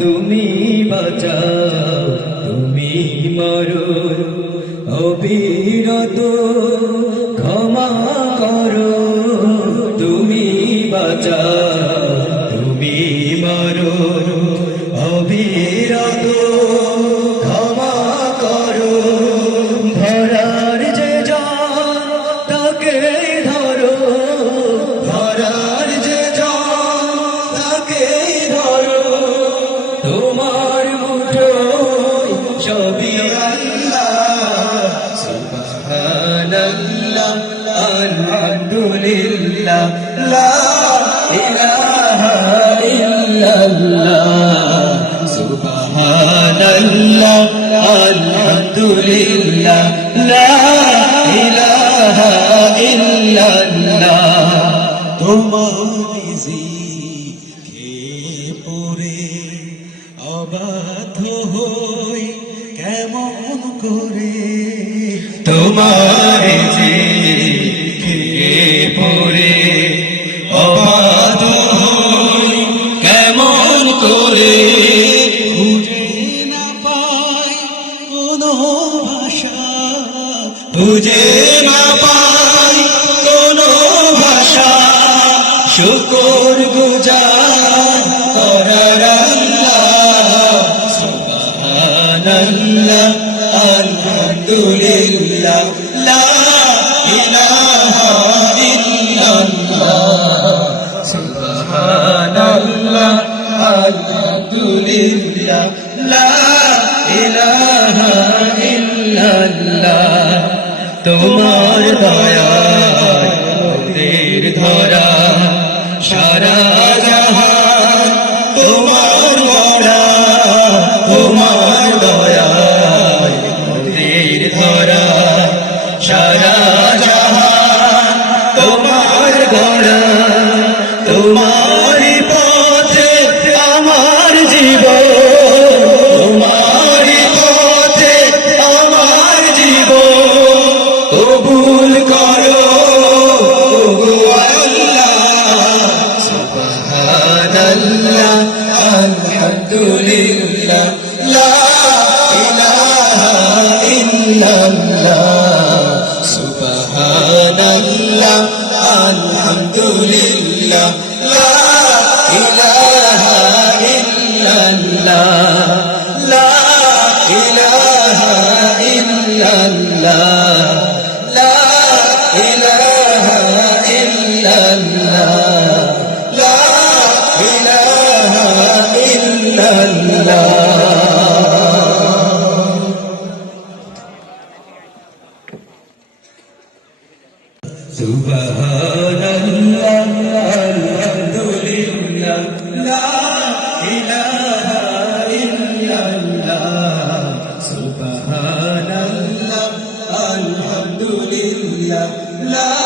তুমি বাঁচাও, তুমি মরো অবিরত, ক্ষমা করো, তুমি বাঁচাও, তুমি মরো অবিরত, ক্ষমা করো। ধরার যে জান তাকে ধরো, ধরার যে জান তাকে ধরো, তোমার মুঠোয় সবই আল্লাহ। সুবহানাল্লাহ আলহামদুলিল্লাহ লা ইলাহা ইল্লাল্লাহ। সুবহানাল্লাহ আলহামদুলিল্লাহ লা ইলাহা ইল্লাল্লাহ। তোমার জিকে পড়ে অবাধ্য হই কেমন করে, তোমার জিকে পড়ে অবাধ্য হই কেমন করে। খুঁজে না পাই কোনো ভাষা, খুঁজে না পাই কোনো ভাষা, শুকর গুজার করার আল্লাহ। সুবহানাল্লাহ আলহামদুলিল্লাহ লা ইলাহা ইল্লাল্লাহ। সুবহানাল্লাহ আলহামদুলিল্লাহ লা ইলাহা ইল্লাল্লাহ। তোমার দয়ায় মোদের ধরা সারা জাহান তোমার গড়া, তোমার দয়ায় মোদের ধরা সারা জাহান তোমার গড়া। তোমার পথে আমার জীবন, তোমার পথে আমার জীবন, কবুল করো ওগো আল্লাহ। সুবহানাল্লাহ আলহামদুলিল্লাহ লা ইলাহা ইল্লাল্লাহ। সুবহানাল্লাহ আলহামদুলিল্লাহ লা ইলাহা ইল্লাল্লাহ, লা ইলাহা ইল্লাল্লাহ, লা ইলাহা ইল্লাল্লাহ, লা ইলাহা ইল্লাল্লাহ। সুবহানাল্লাহ আলহামদুলিল্লাহ লা ইলাহা ইল্লাল্লাহ। সুবহানাল্লাহ আলহামদুলিল্লাহ লা